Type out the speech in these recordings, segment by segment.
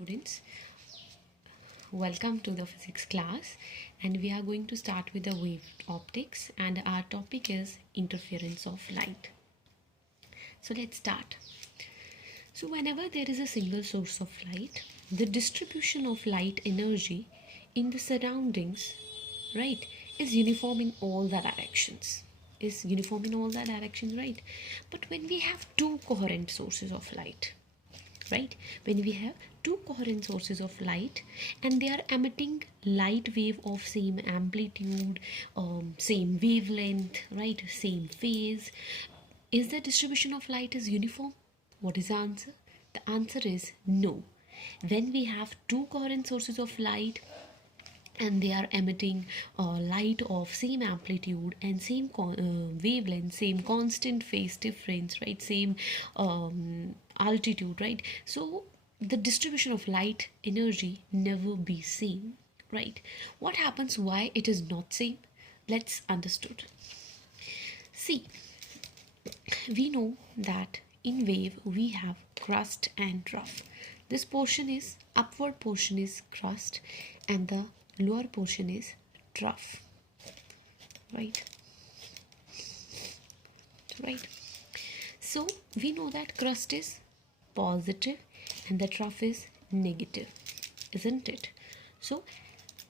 Students, welcome to the physics class, and we are going to start with the wave optics, and our topic is interference of light. So let's start. So whenever there is a single source of light, the distribution of light energy in the surroundings, right, is uniform in all the directions. Right? But when we have two coherent sources of light, right, when we have two coherent sources of light and they are emitting light wave of same amplitude, same wavelength, right, same phase, is the distribution of light is uniform? What is the answer? The answer is no. When we have two coherent sources of light and they are emitting light of same amplitude and same wavelength, same constant phase difference, right, same altitude, right, so the distribution of light energy never be same, right? What happens, why it is not same? Let's understood. See, we know that in wave we have crust and trough. This portion is upward portion is crust and the lower portion is trough, right? So we know that crust is positive and the trough is negative, isn't it? So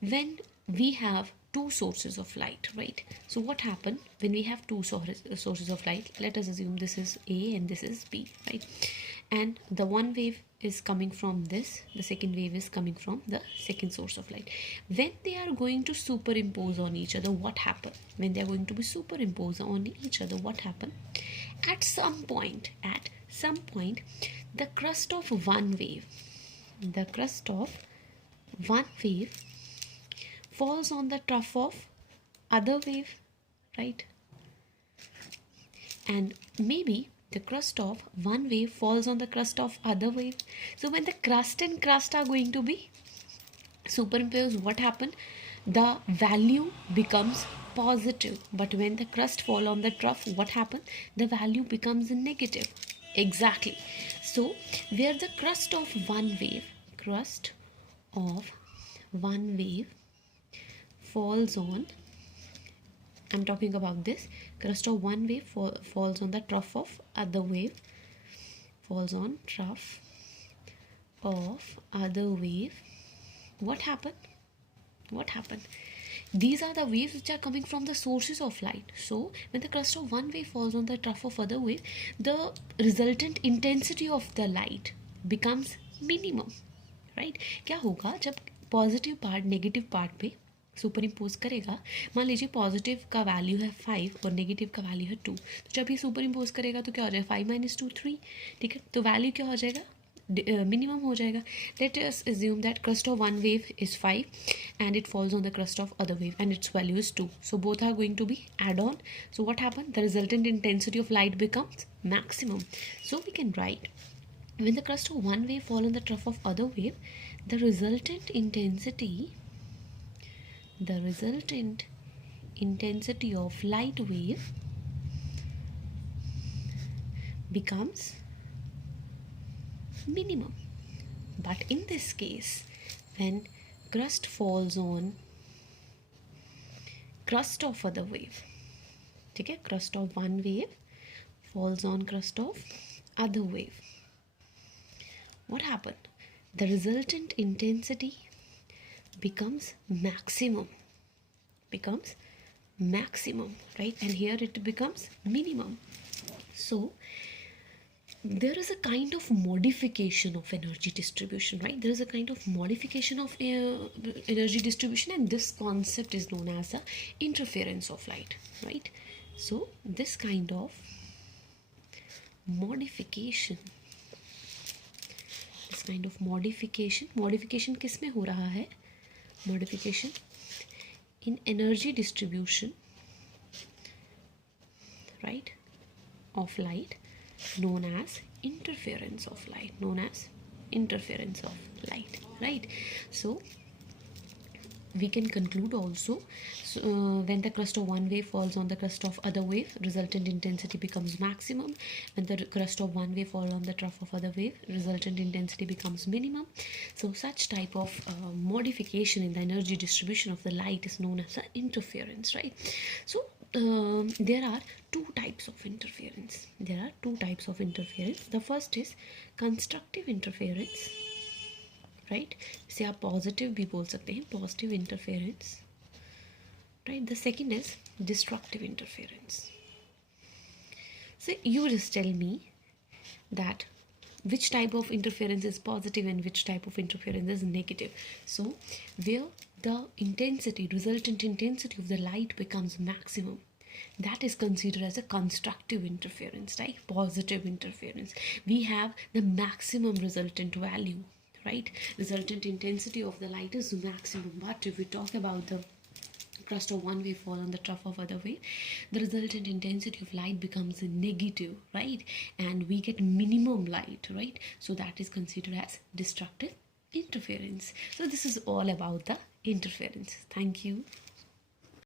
when we have two sources of light, right, so what happened when we have two sources of light? Let us assume this is A and this is B, right, and the one wave is coming from this, the second wave is coming from the second source of light. When they are going to superimpose on each other, what happen? When they are going to be superimposed on each other, what happen? At some point, the crust of one wave falls on the trough of other wave, right? And maybe the crust of one wave falls on the crust of other wave. So when the crust and crust are going to be superimposed, what happened? The value becomes positive. But when the crust fall on the trough, what happened? The value becomes negative. Exactly. So where the crust of one wave falls on, I'm talking about this, crust of one wave falls on the trough of other wave, falls on trough of other wave. What happened? These are the waves which are coming from the sources of light. So when the crust of one wave falls on the trough of other wave, the resultant intensity of the light becomes minimum, right? क्या होगा जब positive part negative part पे super impose करेगा? मान लीजिए positive का value है 5 और नेगेटिव का वैल्यू है 2, तो जब ये सुपर इम्पोज करेगा तो क्या हो जाएगा? 5 - 2 3, ठीक है, तो वैल्यू क्या हो जाएगा? मिनिमम हो जाएगा. Let us assume that crust of one wave is 5 and it falls on the crust of other wave and its value is 2. So both are going to be add on. So what happened? The resultant intensity of light becomes maximum. So we can write, when the crust of one wave fall on the trough of other wave, the resultant intensity of light wave becomes minimum. But in this case, when crust falls on crust of other wave, ठीक है, crust of one wave falls on crust of other wave, what happened? The resultant intensity becomes maximum, right, and here it becomes minimum. So there is a kind of modification of energy distribution, right? There is a kind of modification of energy distribution, and this concept is known as the interference of light, right? So this kind of modification किस में हो रहा है? Modification in energy distribution, right, of light, known as interference of light, right? So we can conclude also, so, when the crust of one wave falls on the crust of other wave, resultant intensity becomes maximum. When the crust of one wave falls on the trough of other wave, resultant intensity becomes minimum. So such type of modification in the energy distribution of the light is known as interference, right? So there are two types of interference. The first is constructive interference, right, इसे आप positive भी बोल सकते हैं, positive interference, right. The second is destructive interference. So you just tell me that which type of interference is positive and which type of interference is negative. So where the intensity, resultant intensity of the light becomes maximum, that is considered as a constructive interference, right? Positive interference. We have the maximum resultant value, right? Resultant intensity of the light is maximum. But if we talk about the crust of one wave fall on the trough of other wave, the resultant intensity of light becomes negative, right? And we get minimum light, right? So that is considered as destructive interference. So this is all about the interference. Thank you.